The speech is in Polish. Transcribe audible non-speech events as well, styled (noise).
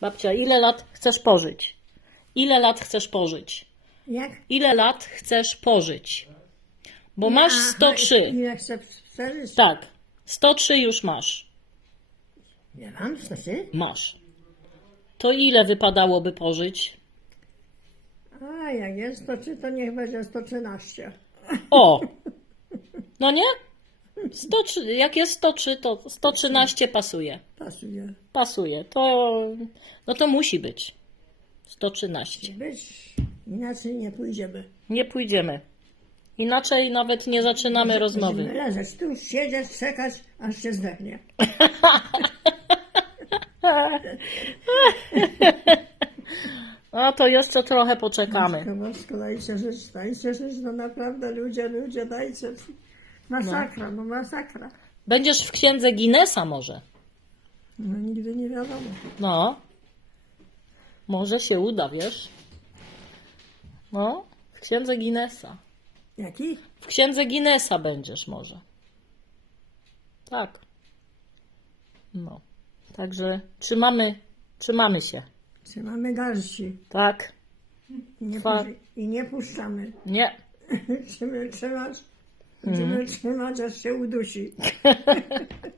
Babcia, ile lat chcesz pożyć? Ile lat chcesz pożyć? Jak? Ile lat chcesz pożyć? Bo masz Aha, 103. Ile chcę przeżyć? Tak. 103 już masz. Ja mam 103? Masz. To ile wypadałoby pożyć? A jak jest 103, to niech będzie 113. O! (laughs) No nie? 103, jak jest 103, to 113 pasuje. Pasuje. Pasuje. To, no to musi być. 113. Być, inaczej nie pójdziemy. Nie pójdziemy. Inaczej nawet nie zaczynamy rozmowy. Będziemy leżeć tu, siedzieć, czekać, aż się zdechnie. (laughs) No to jeszcze trochę poczekamy. Matko Bosko, dajcie żyć, no naprawdę ludzie, ludzie, dajcie. Masakra, no masakra. Będziesz w księdze Guinnessa może. No nigdy nie wiadomo. No. Może się uda, wiesz? No, w księdze Guinnessa. Jaki? W księdze Guinnessa będziesz może. Tak. No. Także trzymamy, trzymamy się. Trzymamy garści. Tak. I nie, Fa- puści- I nie puszczamy. Nie. (laughs) Będziemy Będziemy trzymać, aż się udusi. (laughs)